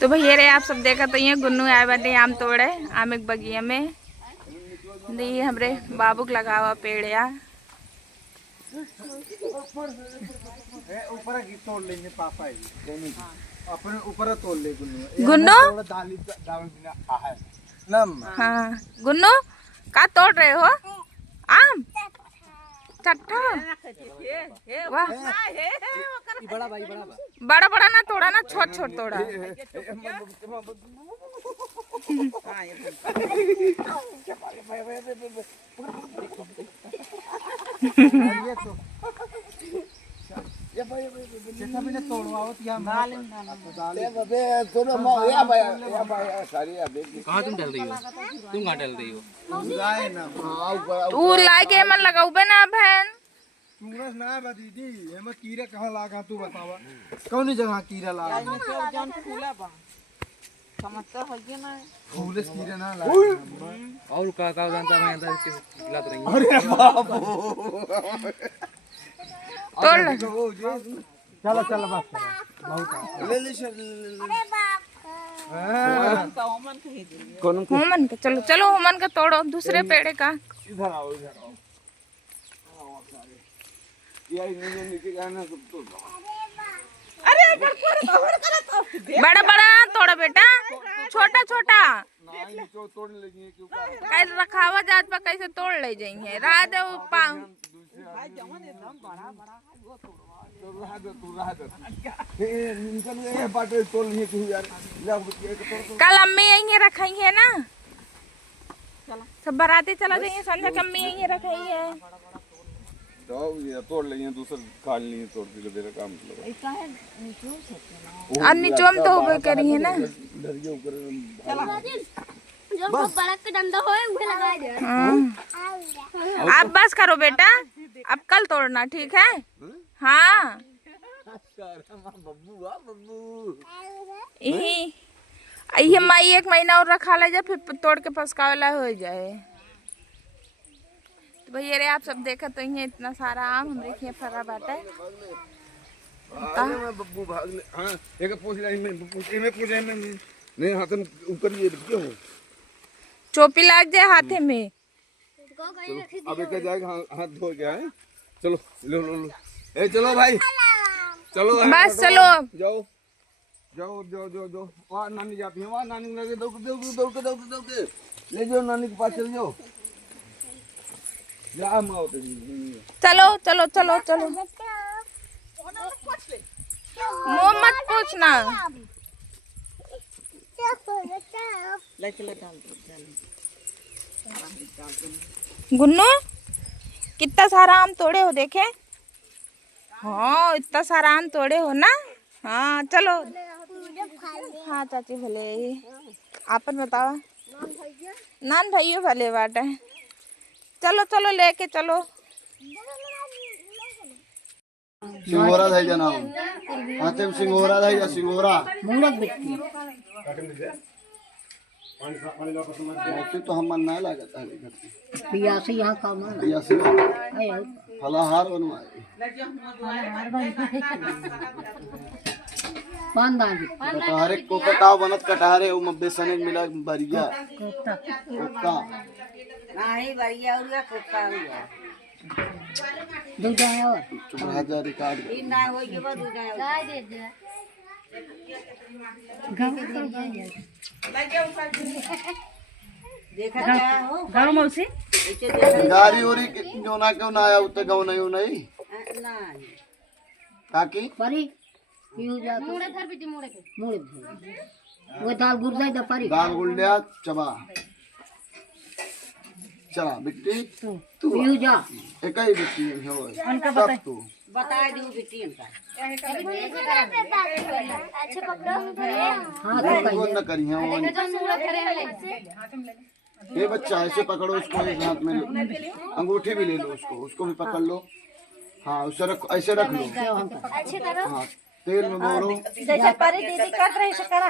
तो भैया रे आप सब देखा तो ये गुन्नू आए बैठे आम तोड़े आम एक बगिया में दी हमरे बाबू के लगा हुआ पेड़ यार ऊपर की तोड़ लेंगे पापा अपने ऊपर तोड़ ले गुन्नू नम हाँ गुन्नू का तोड़ रहे हो आम चट्टा वाह बड़ा बड़ा ना तोड़ा ना छोट छोट तोड़ा कहाँ तुम डल रही हो? तुम कहाँ डल रही हो? तू लाए के मन लगाऊ बे ना बहन ना बा दीदी एमे कीड़ा कहाँ लागा तू बतावा कौन जगह कीड़ा लागा जान फूला बा समझता है ये ना फूल कीड़ा ना लागा और का जानता मैं अंदर इसके खिलात रही हूँ। अरे बाप तोड़ ले चलो चलो बस बहुत ले ले हुमन का चलो चलो हुमन का तोड़ो दूसरे पेड़ का इधर आओ यार नीचे नीचे गाना सब तो बड़ा बड़ा ना तोड़ा बेटा, छोटा छोटा तोड़ लेंगे क्यों का कैसे रखावा जात पर कैसे तोड़ ले जाएंगे रहा दे वो तो रहा दे निकल गए बाटे तोड़ लिए क्यों यार कल अम्मी यहीं रखाई है ना, सब बाराती चला जाएंगे संध्या की अम्मी यहीं रखाई है तो ये तोड़ लेंगे दूसरा खा लिए तोड़ के तेरा काम चलो और निचोम तो हो करी है ना। डर के ऊपर जो बड़ा का डंडा होए उहे लगा दे। आप बस करो बेटा, अब कल तोड़ना ठीक है। हाँ ये माई 1 महीना और रखा ले जाए फिर तोड़ के पसकावला हो जाए। तो भैया रे आप सब देखा तो ये इतना सारा आम हमरे खेत फरा बाटे। बब्बू भाग ले। हाँ एक पूछ ले मैं पूछे मैं नहीं हाथ में ऊपर ये क्यों चोपी लाग जाए हाथे में। अब एक जाएगा हाथ धो गया है। चलो लो लो लो ए चलो भाई चलो बस चलो जाओ जाओ जाओ जाओ जाओ वहाँ नानी जाती है, वहाँ नानी लगे दौड़ के ले जाओ नानी के पास चल जाओ जा माओ चलो चलो चलो चलो मुँह मत पूछना। गुन्नू कितना सारा आम तोड़े हो देखे। हाँ इतना सारा आम तोड़े हो ना। हाँ चलो हाँ चाची भले आपन बताओ नान भाइयों भले बाटे। चलो चलो लेके चलो। सिंगोरा धाई जना हाथे में सिंगोरा धाई या सिंगोरा मूलक बिट्टी ऐसे तो हम मन नहीं लागत है पियासी यहाँ काम है या से फलाहार बनवाए पानदान कटहरे को कटाव बनत कटहरे उ बेसन में मिला बरिया कोका नहीं बढ़िया उड़िया कोका हुआ दूजा है और चुप रह जा रिकॉर्ड तीन ना होई के बाद दूजा है गाय दे दे देखा क्या हो गाँव मौसी गाड़ी ओरी जो ना क्यों ना आया उते गाँव नहीं नहीं नहीं काकी परी क्यों जा मोड़े घर भी मोड़े के मोड़े वो दाल गुर्दा द परी दाल गुल्डिया चबा चला बिट्टी तू क्यों जा एक ही बिट्टी है उनका बता तू बता दी बेटी इनका अच्छे पकड़ो हां तो कौन न करी है ये बच्चा ऐसे पकड़ो उसको एक हाथ में अंगूठी भी ले लो उसको भी पकड़ लो। हाँ उसे रख ऐसे रख लो अच्छे करो। हाँ तेल में बोरो जैसे परी दीदी कर रही शकरा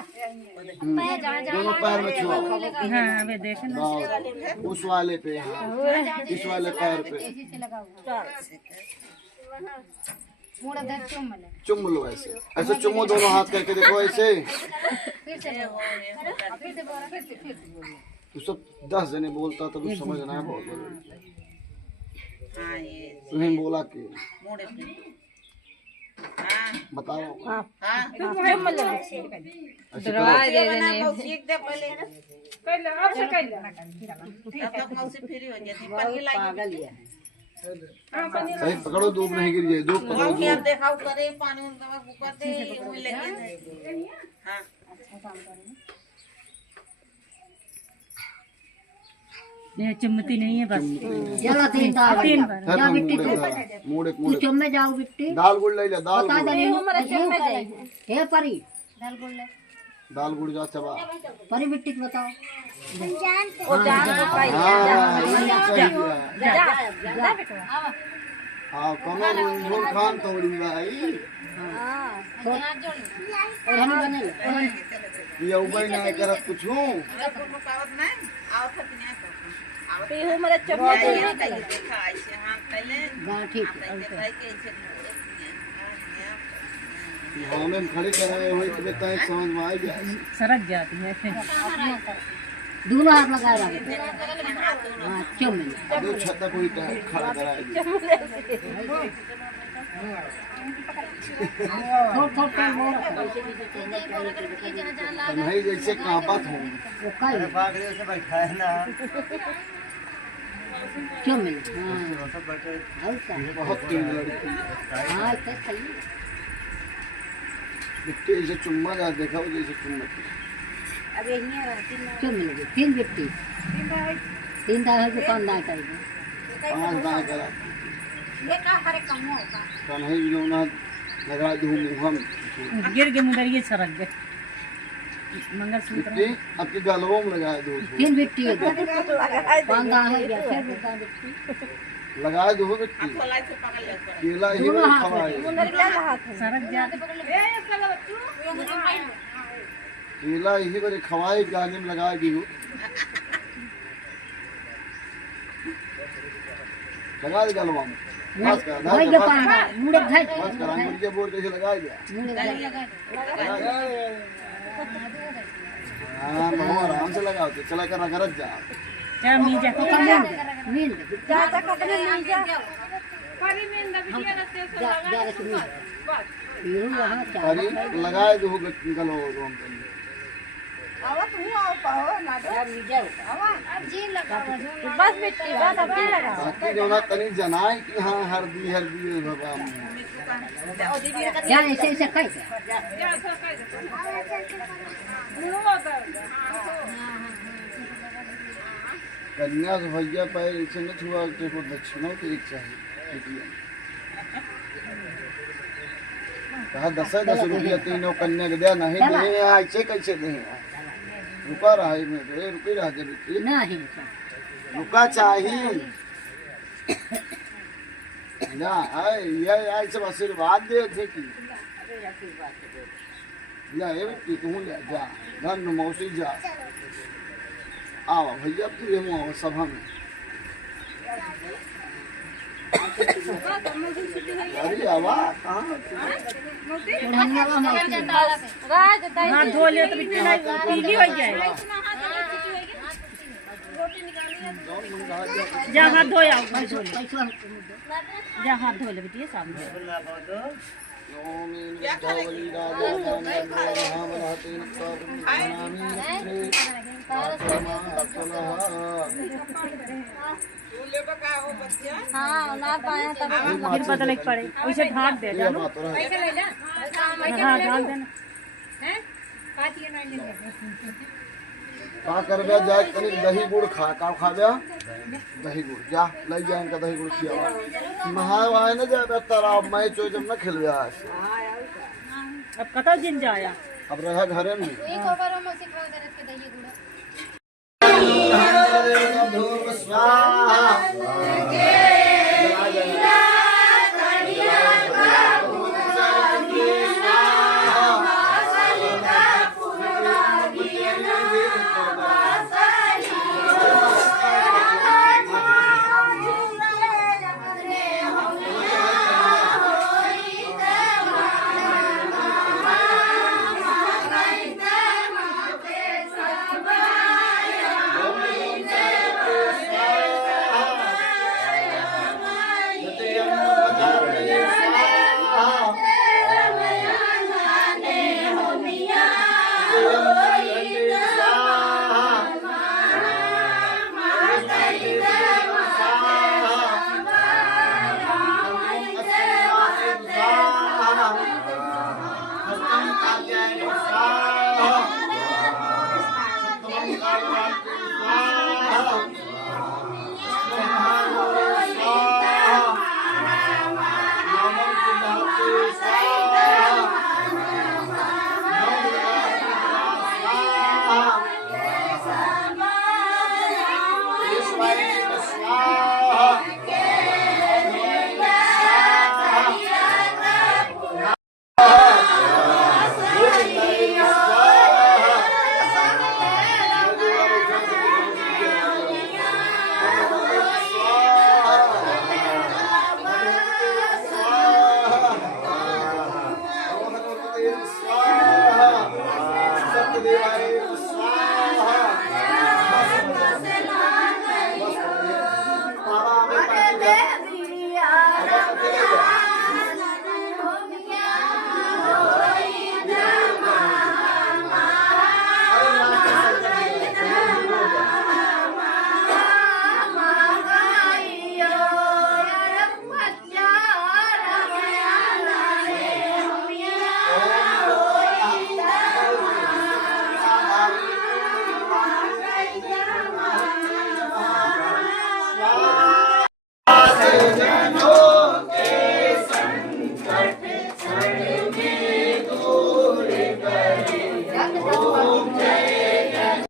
दोनों पैर में छुआ हां वे देख उस वाले पे हाँ इस वाले पैर पे चुम लो ऐसे ऐसे चुमो दोनों हाथ करके देखो ऐसे तू सब 10 जने बोलता तो कुछ समझना है बहुत तुम्हें बोला कि बताओ ऐसे सही पकड़ो धूप नहीं गिर जाए धूप पकड़ो धूप देखाओ करे पानी उनका बुकते हुए लगे हां ये चुम्मती नहीं है बस चलो तीन दाल जा बिट्टी मोड़े तू चुम्मे जाओ बिट्टी दाल गुड़ ले ले दाल बता गुड़ दे हे परी दाल गुड़ जा चबा परी बिट्टी को बताओ हाँ कमर नूर खान तोड़ी भाई और हम बने ये उबई ना करत कुछ हूँ ठीक हमें खड़े कर रहे हुए तो बेटा एक समझ में आ गया सरक जाती है फिर दोनों हाथ लगा रहा हाँ चुम दो छत्ता कोई खड़ा कराएगी थोड़ा थोड़ा तेल मोड़ नहीं जैसे कांपत हूँ वो कल क्यों मिले बहुत तेज लड़की हाँ इतना सही दिखते जैसे चुम्मा जा देखा वो जैसे चुम्मा क्यों मिल गए 3 व्यक्ति 3 दाएं को 5 दाएं करेंगे 5 दाएं करा कन्हई जो ना लगा दूँ मुँह में गिर के मुदरिए सरक गए मंगलसूत्र मिट्टी आपके गलवों में लगाए दो 3 व्यक्ति 5 दाएं या फिर व्यक्ति लगाए दो मिट्टी केला ही में खवाए सरक जाते केला ही में खवाए गाने में लगाए दी लगा दे गलवा में बस कर भाई के पास मुड़े भाई बस कर अंगूर के बोर कैसे लगाए दिया हाँ बहुत आराम से लगाओ तो चला कर रख जा क्या मीजा को कम मील जा जा का मीजा अरे लगाए दो गलो रोम बस मिट्टी बस अब क्या लगा बाकी जो ना तनी जनाए कि हाँ हरदी हरदी बाबा क्या ऐसे ऐसे खाई कन्या तो भैया पैर ऐसे न छुआ को दक्षिणों की इच्छा है कहा 10 रुपया तीनों कन्या के दिया नहीं दे ऐसे कैसे दे रुका रहा है मैं तो रुके रहा जब नहीं रुका चाहिए ना ये ऐसे आशीर्वाद दे थे कि या ये कि तू ले जा धन मौसी जा आओ भैया तू ये मुँह सभा में अरे आवाज कहाँ हाथ धो ले तो बिल्कुल पीली हो जाए जा हाथ धो आओ जा हाथ धो ले बेटी सामने हाँ ना पाया तब फिर पता नहीं पड़े वैसे ढाक दे जानो हाँ ढाक देना का करबे जाए तनी दही गुड़ खा का खाबे दही गुड़ जा ले जाए इनका दही गुड़ खिया नहाए वाए न जाबे तरा मैं चो जब न खेलबे आज अब कतौ जिन जाया अब रह घरे में एक ओवर में सिखा दे के दही गुड़ धूप स्वाहा स्वाहा